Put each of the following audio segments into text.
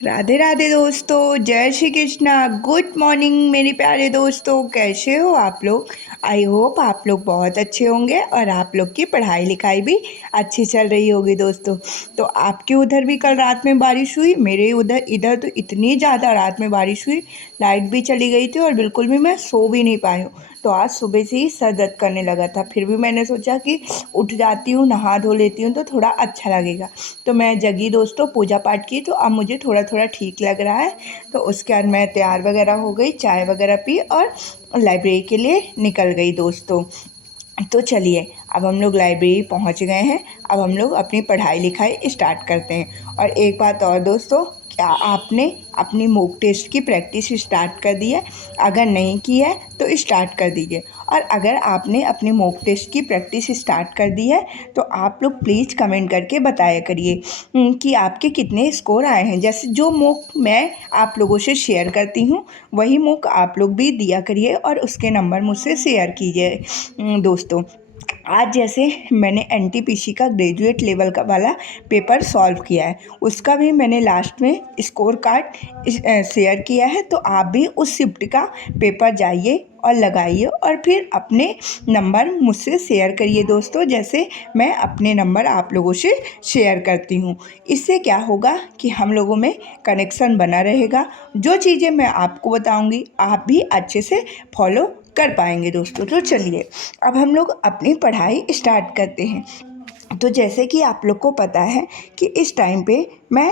राधे राधे दोस्तों, जय Shri Krishna. Good morning मेरे प्यारे दोस्तों, कैसे हो आप लोग। आई होप आप लोग बहुत अच्छे होंगे और आप लोग की पढ़ाई लिखाई भी अच्छी चल रही होगी दोस्तों। तो आपके उधर भी कल रात में बारिश हुई, मेरे उधर इधर तो इतनी ज़्यादा रात में बारिश हुई, लाइट भी चली गई थी और बिल्कुल भी मैं सो भी नहीं पाई हूँ। तो आज सुबह से ही सर दर्द करने लगा था, फिर भी मैंने सोचा कि उठ जाती हूँ, नहा धो लेती हूँ तो थोड़ा अच्छा लगेगा। तो मैं जगी दोस्तों, पूजा पाठ की, तो अब मुझे थोड़ा थोड़ा ठीक लग रहा है। तो उसके बाद मैं तैयार वगैरह हो गई, चाय वगैरह पी और लाइब्रेरी के लिए निकल गई दोस्तों। तो चलिए, अब हम लोग लाइब्रेरी पहुंच गए हैं। अब हम लोग अपनी पढ़ाई लिखाई स्टार्ट करते हैं। और एक बात और दोस्तों, क्या आपने अपनी मॉक टेस्ट की प्रैक्टिस स्टार्ट कर दी है? अगर नहीं की है तो स्टार्ट कर दीजिए। और अगर आपने अपनी मॉक टेस्ट की प्रैक्टिस स्टार्ट कर दी है तो आप लोग प्लीज़ कमेंट करके बताया करिए कि आपके कितने स्कोर आए हैं। जैसे जो मॉक मैं आप लोगों से शेयर करती हूँ, वही मॉक आप लोग भी दिया करिए और उसके नंबर मुझसे शेयर कीजिए दोस्तों। आज जैसे मैंने एनटीपीसी का ग्रेजुएट लेवल का वाला पेपर सॉल्व किया है, उसका भी मैंने लास्ट में स्कोर कार्ड शेयर किया है। तो आप भी उस शिफ्ट का पेपर जाइए और लगाइए और फिर अपने नंबर मुझसे शेयर करिए दोस्तों, जैसे मैं अपने नंबर आप लोगों से शेयर करती हूँ। इससे क्या होगा कि हम लोगों में कनेक्शन बना रहेगा। जो चीज़ें मैं आपको बताऊँगी आप भी अच्छे से फॉलो कर पाएंगे दोस्तों। तो चलिए, अब हम लोग अपनी पढ़ाई स्टार्ट करते हैं। तो जैसे कि आप लोग को पता है कि इस टाइम पे मैं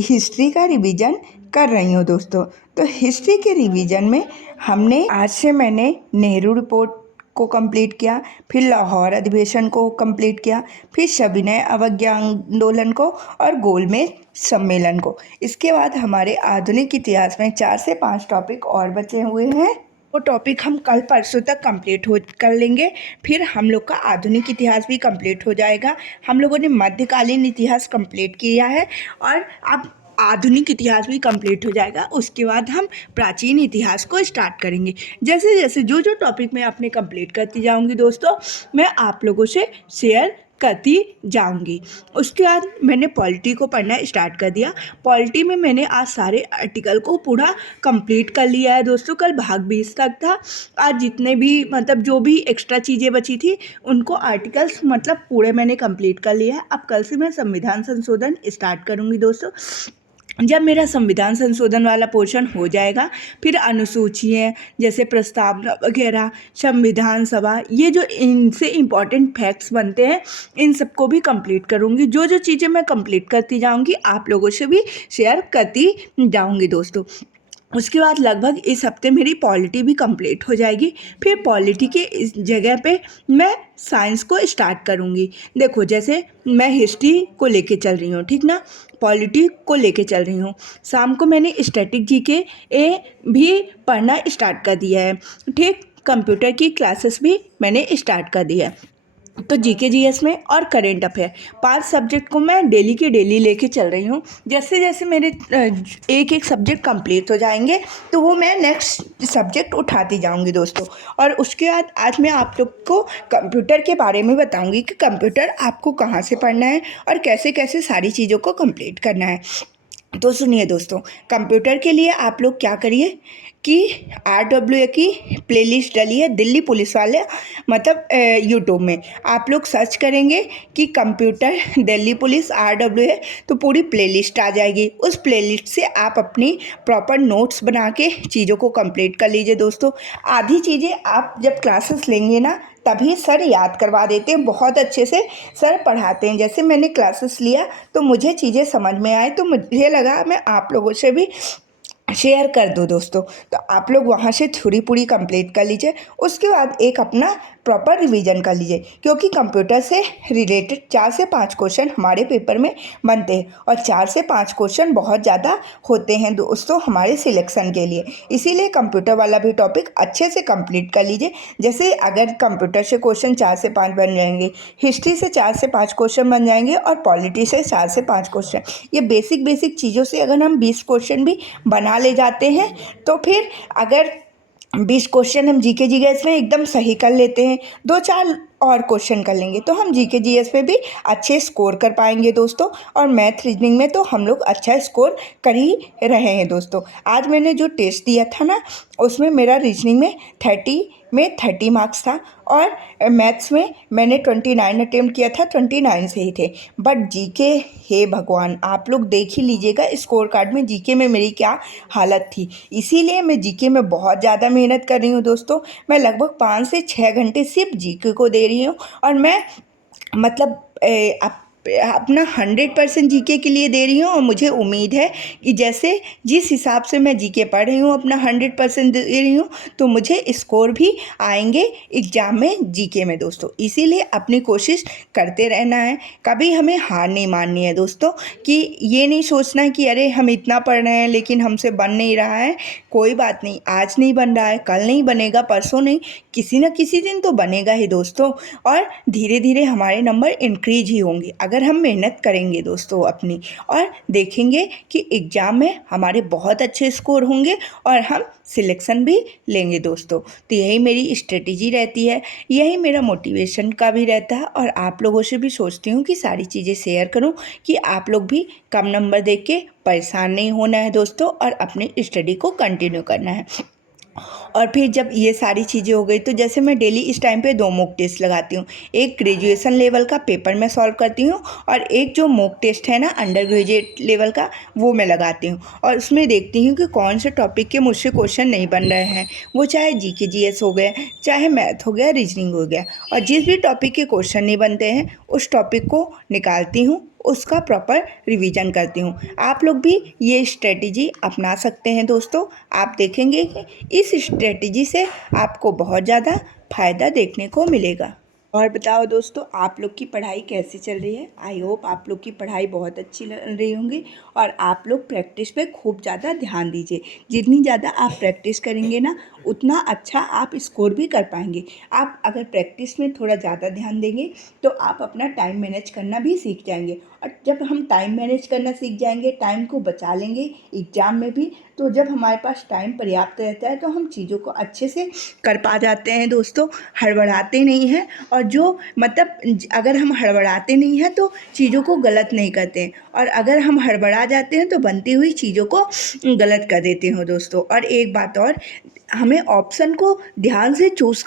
हिस्ट्री का रिवीजन कर रही हूँ दोस्तों। तो हिस्ट्री के रिवीजन में हमने आज से मैंने नेहरू रिपोर्ट को कंप्लीट किया, फिर लाहौर अधिवेशन को कंप्लीट किया, फिर सविनय अवज्ञा आंदोलन को और गोलमेज सम्मेलन को। इसके बाद हमारे आधुनिक इतिहास में 4 से 5 टॉपिक और बचे हुए हैं। वो टॉपिक हम कल परसों तक कंप्लीट हो कर लेंगे। फिर हम लोग का आधुनिक इतिहास भी कंप्लीट हो जाएगा। हम लोगों ने मध्यकालीन इतिहास कंप्लीट किया है और अब आधुनिक इतिहास भी कंप्लीट हो जाएगा। उसके बाद हम प्राचीन इतिहास को स्टार्ट करेंगे। जैसे जैसे जो जो टॉपिक मैं अपने कंप्लीट करती जाऊंगी दोस्तों, मैं आप लोगों से शेयर करती जाऊंगी। उसके बाद मैंने पॉलिटी को पढ़ना स्टार्ट कर दिया। पॉलिटी में मैंने आज सारे आर्टिकल को पूरा कंप्लीट कर लिया है दोस्तों। कल भाग 20 तक था। आज जितने भी मतलब जो भी एक्स्ट्रा चीज़ें बची थी उनको आर्टिकल्स मतलब पूरे मैंने कंप्लीट कर लिया है। अब कल से मैं संविधान संशोधन स्टार्ट करूँगी दोस्तों। जब मेरा संविधान संशोधन वाला पोर्शन हो जाएगा, फिर अनुसूचियाँ जैसे प्रस्तावना वगैरह, संविधान सभा, ये जो इनसे इम्पॉर्टेंट फैक्ट्स बनते हैं, इन सबको भी कंप्लीट करूँगी। जो जो चीज़ें मैं कंप्लीट करती जाऊँगी आप लोगों से भी शेयर करती जाऊँगी दोस्तों। उसके बाद लगभग इस हफ्ते मेरी पॉलिटी भी कंप्लीट हो जाएगी। फिर पॉलिटी के इस जगह पे मैं साइंस को स्टार्ट करूँगी। देखो, जैसे मैं हिस्ट्री को लेके चल रही हूँ, ठीक ना, पॉलिटी को लेके चल रही हूँ। शाम को मैंने स्टैटिक जीके भी पढ़ना स्टार्ट कर दिया है, ठीक। कंप्यूटर की क्लासेस भी मैंने स्टार्ट कर दी है। तो जीके जीएस में और करेंट अफेयर 5 सब्जेक्ट को मैं डेली के डेली लेके चल रही हूँ। जैसे जैसे मेरे एक एक सब्जेक्ट कंप्लीट हो जाएंगे तो वो मैं नेक्स्ट सब्जेक्ट उठाती जाऊँगी दोस्तों। और उसके बाद आज मैं आप लोग को कंप्यूटर के बारे में बताऊँगी कि कंप्यूटर आपको कहाँ से पढ़ना है और कैसे कैसे सारी चीज़ों को कंप्लीट करना है। तो सुनिए दोस्तों, कंप्यूटर के लिए आप लोग क्या करिए कि RWA की प्लेलिस्ट डली है दिल्ली पुलिस वाले, मतलब यूट्यूब में आप लोग सर्च करेंगे कि कंप्यूटर दिल्ली पुलिस RWA, तो पूरी प्लेलिस्ट आ जाएगी। उस प्लेलिस्ट से आप अपनी प्रॉपर नोट्स बना के चीज़ों को कंप्लीट कर लीजिए दोस्तों। आधी चीज़ें आप जब क्लासेस लेंगे ना तभी सर याद करवा देते हैं, बहुत अच्छे से सर पढ़ाते हैं। जैसे मैंने क्लासेस लिया तो मुझे चीज़ें समझ में आए, तो मुझे लगा मैं आप लोगों से भी शेयर कर दो दोस्तों। तो आप लोग वहाँ से थ्योरी पूरी कंप्लीट कर लीजिए। उसके बाद एक अपना प्रॉपर रिवीजन कर लीजिए, क्योंकि कंप्यूटर से रिलेटेड 4 से 5 क्वेश्चन हमारे पेपर में बनते हैं और 4 से 5 क्वेश्चन बहुत ज़्यादा होते हैं दोस्तों हमारे सिलेक्शन के लिए। इसीलिए कंप्यूटर वाला भी टॉपिक अच्छे से कंप्लीट कर लीजिए। जैसे अगर कंप्यूटर से क्वेश्चन 4 से 5 बन जाएंगे, हिस्ट्री से 4 से 5 क्वेश्चन बन जाएंगे और पॉलिटी से 4 से 5 क्वेश्चन, ये बेसिक बेसिक चीज़ों से अगर हम 20 क्वेश्चन भी बना ले जाते हैं तो फिर अगर 20 क्वेश्चन हम जीके जीएस में एकदम सही कर लेते हैं, 2-4 और क्वेश्चन कर लेंगे तो हम जीके जीएस पे भी अच्छे स्कोर कर पाएंगे दोस्तों। और मैथ रीजनिंग में तो हम लोग अच्छा स्कोर कर ही रहे हैं दोस्तों। आज मैंने जो टेस्ट दिया था ना, उसमें मेरा रीजनिंग में 30 मार्क्स था और मैथ्स में मैंने 29 अटेम्प्ट किया था, 29 से ही थे। बट जीके, हे भगवान, आप लोग देख ही लीजिएगा स्कोर कार्ड में जीके में मेरी क्या हालत थी। इसीलिए मैं जीके में बहुत ज़्यादा मेहनत कर रही हूँ दोस्तों। मैं लगभग 5 से 6 घंटे सिर्फ जीके को दे रही हूँ और मैं मतलब अपना 100% जीके के लिए दे रही हूँ। और मुझे उम्मीद है कि जैसे जिस हिसाब से मैं जीके पढ़ रही हूँ, अपना 100% दे रही हूँ, तो मुझे स्कोर भी आएंगे एग्ज़ाम में जीके में दोस्तों। इसीलिए अपनी कोशिश करते रहना है, कभी हमें हार नहीं माननी है दोस्तों। कि ये नहीं सोचना है कि अरे हम इतना पढ़ रहे हैं लेकिन हमसे बन नहीं रहा है। कोई बात नहीं, आज नहीं बन रहा है, कल नहीं बनेगा, परसों नहीं, किसी न किसी दिन तो बनेगा ही दोस्तों। और धीरे धीरे हमारे नंबर इंक्रीज ही होंगे अगर हम मेहनत करेंगे दोस्तों अपनी। और देखेंगे कि एग्ज़ाम में हमारे बहुत अच्छे स्कोर होंगे और हम सिलेक्शन भी लेंगे दोस्तों। तो यही मेरी स्ट्रेटेजी रहती है, यही मेरा मोटिवेशन का भी रहता है। और आप लोगों से भी सोचती हूँ कि सारी चीज़ें शेयर करूँ कि आप लोग भी कम नंबर देख के परेशान नहीं होना है दोस्तों और अपनी स्टडी को कंटिन्यू करना है। और फिर जब ये सारी चीज़ें हो गई तो जैसे मैं डेली इस टाइम पे 2 मॉक टेस्ट लगाती हूँ। एक ग्रेजुएशन लेवल का पेपर मैं सॉल्व करती हूँ और एक जो मॉक टेस्ट है ना अंडर ग्रेजुएट लेवल का, वो मैं लगाती हूँ। और उसमें देखती हूँ कि कौन से टॉपिक के मुझसे क्वेश्चन नहीं बन रहे हैं। वो चाहे जीके जीएस हो गया, चाहे मैथ हो गया, रीजनिंग हो गया। और जिस भी टॉपिक के क्वेश्चन नहीं बनते हैं उस टॉपिक को निकालती हूँ, उसका प्रॉपर रिवीजन करती हूँ। आप लोग भी ये स्ट्रेटजी अपना सकते हैं दोस्तों। आप देखेंगे कि इस स्ट्रेटजी से आपको बहुत ज़्यादा फ़ायदा देखने को मिलेगा। और बताओ दोस्तों, आप लोग की पढ़ाई कैसी चल रही है? आई होप आप लोग की पढ़ाई बहुत अच्छी चल रही होंगी और आप लोग प्रैक्टिस पे खूब ज़्यादा ध्यान दीजिए। जितनी ज़्यादा आप प्रैक्टिस करेंगे ना, उतना अच्छा आप स्कोर भी कर पाएंगे। आप अगर प्रैक्टिस में थोड़ा ज़्यादा ध्यान देंगे तो आप अपना टाइम मैनेज करना भी सीख जाएंगे। और जब हम टाइम मैनेज करना सीख जाएंगे, टाइम को बचा लेंगे एग्ज़ाम में भी, तो जब हमारे पास टाइम पर्याप्त रहता है तो हम चीज़ों को अच्छे से कर पा जाते हैं दोस्तों। हड़बड़ाते नहीं हैं। और जो मतलब अगर हम हड़बड़ाते नहीं हैं तो चीज़ों को गलत नहीं करते हैं, और अगर हम हड़बड़ा जाते हैं तो बनती हुई चीज़ों को गलत कर देते हैं दोस्तों। और एक बात और, हमें ऑप्शन को ध्यान से चूज़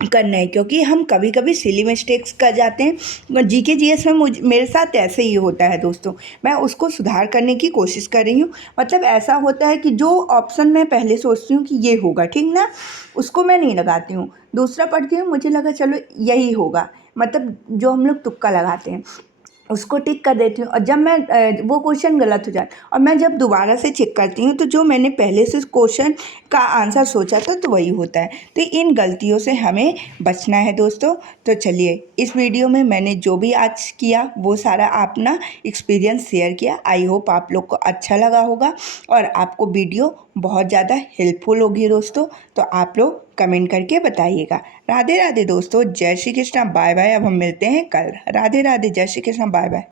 करना है, क्योंकि हम कभी कभी सिली मिस्टेक्स कर जाते हैं। जीके जीएस में मेरे साथ ऐसे ही होता है दोस्तों। मैं उसको सुधार करने की कोशिश कर रही हूँ। मतलब ऐसा होता है कि जो ऑप्शन मैं पहले सोचती हूँ कि ये होगा, ठीक ना, उसको मैं नहीं लगाती हूँ। दूसरा पढ़ती हूँ, मुझे लगा चलो यही होगा, मतलब जो हम लोग तुक्का लगाते हैं उसको टिक कर देती हूँ। और जब मैं वो क्वेश्चन गलत हो जाए और मैं जब दोबारा से चेक करती हूँ तो जो मैंने पहले से क्वेश्चन का आंसर सोचा था तो वही होता है। तो इन गलतियों से हमें बचना है दोस्तों। तो चलिए, इस वीडियो में मैंने जो भी आज किया वो सारा अपना एक्सपीरियंस शेयर किया। आई होप आप लोग को अच्छा लगा होगा और आपको वीडियो बहुत ज़्यादा हेल्पफुल होगी दोस्तों। तो आप लोग कमेंट करके बताइएगा। राधे राधे दोस्तों, जय श्री कृष्णा, बाय बाय। अब हम मिलते हैं कल। राधे राधे, जय श्री कृष्णा, बाय बाय।